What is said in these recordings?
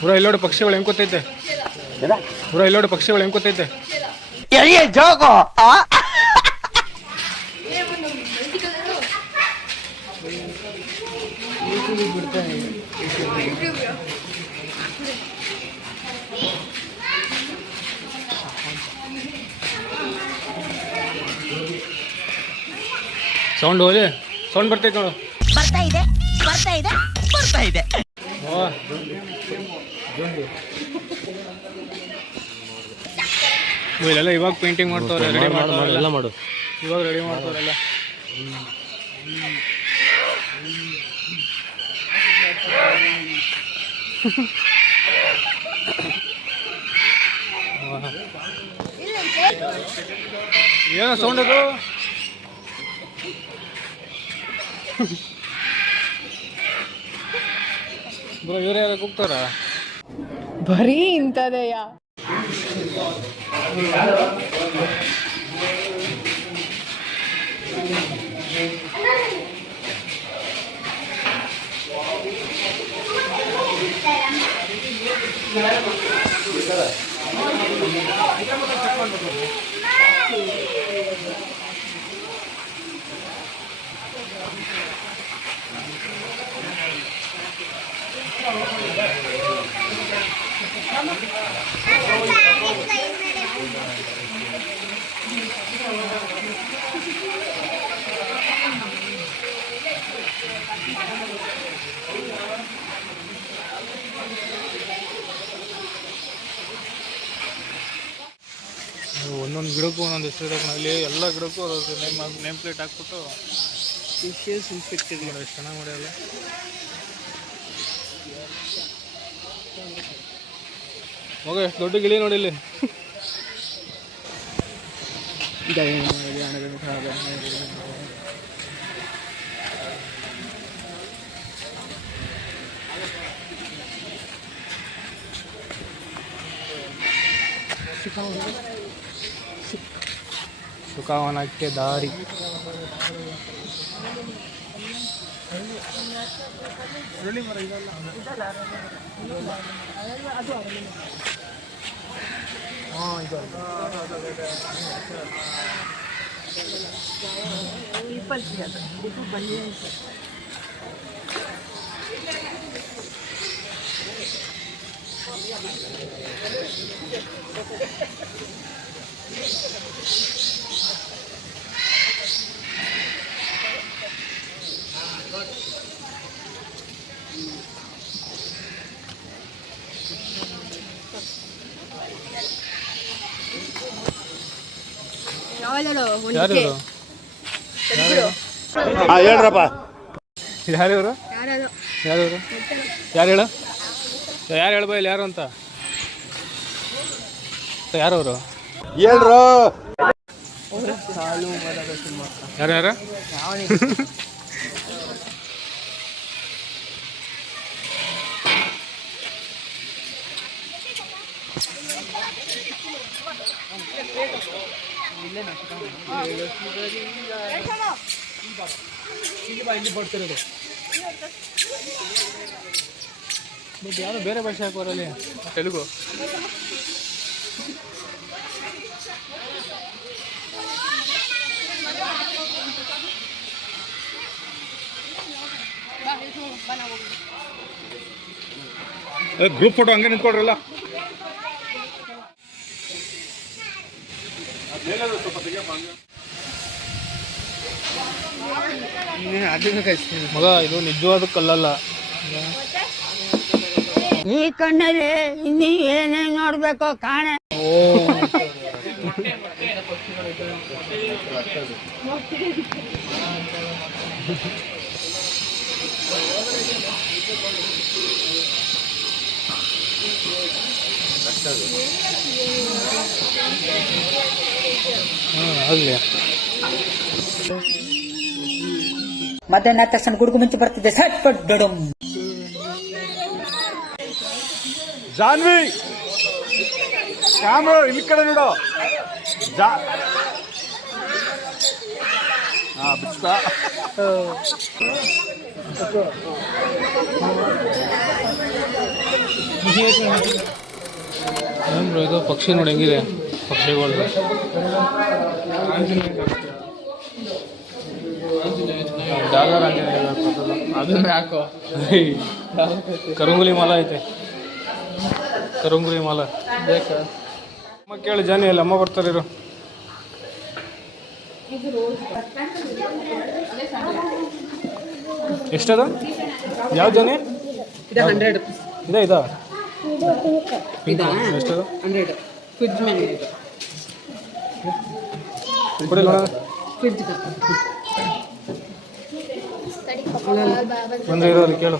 ಪೂರ ಇಲ್ಲೋಡು ಪಕ್ಷಿಗಳು ಹೆಂಗ್ ಕೂತೈತೆ, ಪೂರ ಇಲ್ಲೋಡು ಪಕ್ಷಿಗಳು ಹೆಂಗ್ ಕೂತೈತೆ. ಜೋಗೋ ಸೌಂಡ್ ಹೋಗಿ ಸೌಂಡ್ ಬರ್ತೈತೆ ನೋಡು. ಬರ್ತಾ ಇದೆ ಬರ್ತಾ ಇದೆ ಬರ್ತಾ ಇದೆ. ಇಲ್ಲೆಲ್ಲ ಇವಾಗ ಪೇಂಟಿಂಗ್ ಮಾಡ್ತಾವ್ರೆ, ರೆಡಿ ಮಾಡ್ತಾವ್ರೆ ಎಲ್ಲ ಮಾಡು, ಇವಾಗ ರೆಡಿ ಮಾಡ್ತಾವ್ರೆಲ್ಲ. ಏನೋ ಸೌಂಡ್ ಅದು. ಬ್ರೋ ಇವ್ರು ಯಾರು ಕೂಗ್ತಾರ? ಬರೀ ಇಂಥದೆಯ. ಒಂದೊಂದು ಗಿಡಕ್ಕೂ ಒಂದೊಂದು ಹೆಸರು ಇರಬೇಕು. ಅಲ್ಲಿ ಎಲ್ಲ ಗಿಡಕ್ಕೂ ನೇಮ್ ಪ್ಲೇಟ್ ಹಾಕ್ಬಿಟ್ಟು ಫಿಶಸ್ ಇನ್ಸ್ಪೆಕ್ಟೆಡ್ ಮಾಡಿ ಎಷ್ಟು ಚೆನ್ನಾಗಿ ಮಾಡ್ಯಾರಲ್ಲ. ಮಗ ಎಷ್ಟು ದೊಡ್ಡ ಗಿಳಿ ನೋಡಿ ಇಲ್ಲಿ. ಸುಖವನಕ್ಕೆ ದಾರಿ. ಹೇಳ್ರಪ್ಪ, ಯಾರು ಯಾರು ಯಾರು ಹೇಳು, ಯಾರು ಹೇಳ್ಬ ಇಲ್ಲಿ ಯಾರು ಅಂತ, ಯಾರವರು ಹೇಳ್ರು ಯಾರು ಯಾರು ಬರ್ತಿರೋದು. ಬಟ್ ಯಾರು ಬೇರೆ ಭಾಷೆ ಹಾಕೋರಲ್ಲಿ, ತೆಲುಗು. ಗ್ರೂಪ್ ಫೋಟೋ ಹಂಗೆ ನಿಂತ್ಕೊಡ್ರಲ್ಲ. ಮಗ ಇದು ನಿಜವಾದ ಕಲ್ಲಲ್ಲ. ಈ ಕಣ್ಣಲ್ಲಿ ಇನ್ನೀ ಏನೇನ್ ನೋಡ್ಬೇಕು ಕಾಣೆ. ಆಗ್ಲಿ ಮಧ್ಯಾಹ್ನ ತಕ್ಷಣ ಗುಡುಗು ಮುಂಚೆ ಬರ್ತಿದ್ದೆ ಸಟ್ ಪಟ್ ಡೊಡಮ್. ಜಾನ್ವಿ ಕ್ಯಾಮ್ರಾ ಇಲ್ಲಿ ಕಡೆ ನೋಡು. ಬಿಡ್ತಾ ಏನು ಬ್ರೋ ಇದು ಪಕ್ಷಿ ನೋಡಿ ಹೆಂಗಿದೆ ಪಕ್ಷಿಗಳು. ಡಾಲರ್ ಆಂಜನೇಯ ಅದನ್ನ ಯಾಕೋ ಕರಂಗುಲಿ ಮಾಲ ಐತೆ, ಕರಂಗುಲಿ ಮಾಲ ಬೇಕಾ? ಅಮ್ಮ ಕೇಳಿ ಜಾನಿ ಅಲ್ಲಿ ಅಮ್ಮ ಬರ್ತಾರಿರು. ಎಷ್ಟದು? ಯಾವ ಜಾನಿ? ಇದು 100 ಇದೆ ಇದಾ? ಇದಾ? ಎಷ್ಟದು? 100 ಫ್ರಿಡ್ಜ್ ಮೇಲೆ ಇದು ಕೊಡಿ ನೋಡೋಣ. ಫ್ರಿಡ್ಜ್ ಒಂದು ಇರೋದು ಕೇಳು.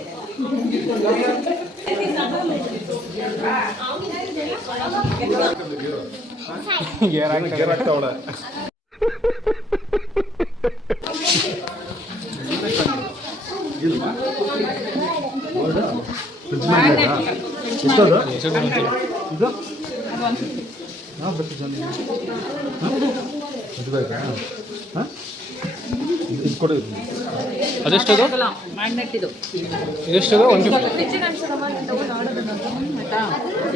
ಗೇರಾಗ್ತಾವಳೆ. ಅದೆಷ್ಟದು? ಮ್ಯಾಗ್ನೆಟ್ ಇದು ಇದೆಷ್ಟದು? 150.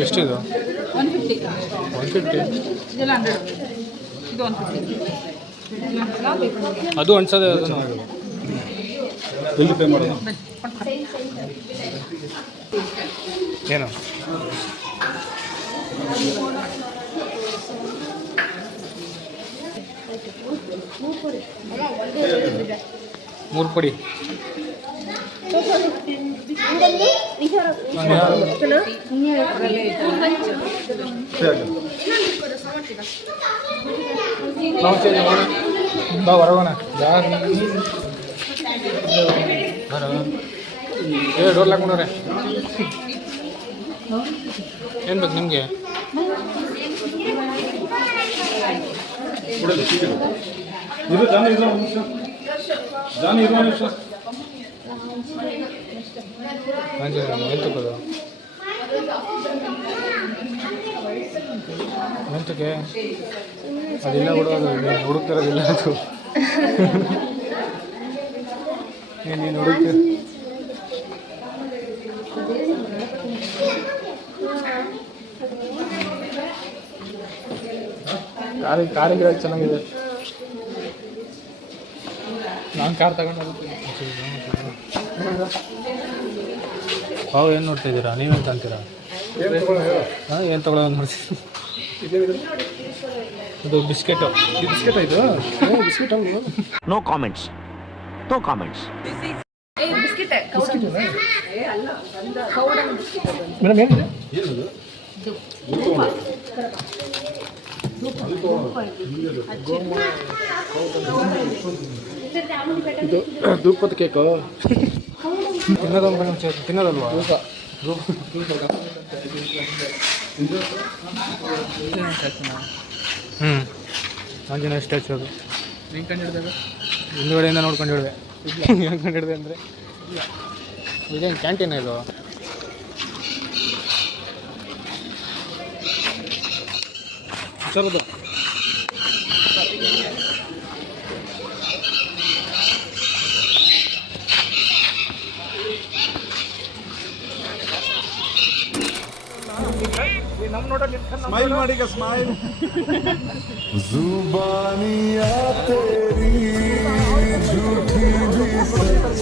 ಎಷ್ಟಿದು? 150. 150. ಇದೆಲ್ಲ 100. ಇದು 150. ಅದು ಅನ್ಸೋದೆ ಅದನ್ನು ಎಲ್ಲಿ ಪೇ ಮಾಡೋದು? ಏನು? ಮೂರು ಪಡಿ. ಬಾ ಹೊರಗೋಣ. ಡೋರ್ ಹಾಕೊಂಡ್ರೆ ಏನು ಬೇಕು ನಿಮಗೆ? ಇದು ಜಾನಿ ಇಲ್ಲ ಒಂದು ನಿಮಿಷ. ಜಾನಿ ಇರೋ ನಿಮಿಷ. ಏನು ತಗೋದು? ಎಂತಕ್ಕೆ ಅದಿಲ್ಲ ಹುಡುಗೋದು, ಹುಡುಕ್ತಿರೋದಿಲ್ಲ ಅದು. ನೀನು ಹುಡುಕ್ತಿ ಕಾರಿಗೆ ಚೆನ್ನಾಗಿದೆ. ನಾನು ಕಾರ್ ತಗೊಂಡು ಹಾವು ಏನು ನೋಡ್ತಾ ಇದ್ದೀರಾ? ನೀವೇನು ಅಂತೀರಾ? ಹಾಂ ಏನು ತಗೊಳ್ಳೋದು ನೋಡ್ತೀನಿ. ಇದು ಬಿಸ್ಕೆಟು. ಇದು ಬಿಸ್ಕೆಟ್ ಇದು ಬಿಸ್ಕೆಟ್ ಅಲ್ವ? No comments. No comments. Madam ಏನಿದೆ? ಇದು ಧೂಪದ ಕೇಕು. ತಿನ್ನೋದಲ್ವಾ? ಆಂಜನೇಯ ಸ್ಟ್ಯಾಚು ಅದು. ಹೆಂಗೆ ಕಂಡಿಡ್ದಾಗ? ಹಿಂದುಗಡೆಯಿಂದ ನೋಡ್ಕೊಂಡು ಹಿಡಿದೆ. ಹೆಂಗೆ ಕಂಡಿಡಿದೆ ಅಂದರೆ ಇದೇನು ಕ್ಯಾಂಟೀನ್ ಇದು? ಹುಷಾರದು. ಸ್ಮೈಲ್ ಮಾಡಿ ಈಗ ಸ್ಮೈಲ್. जुबानियाँ तेरी झूठी भी सच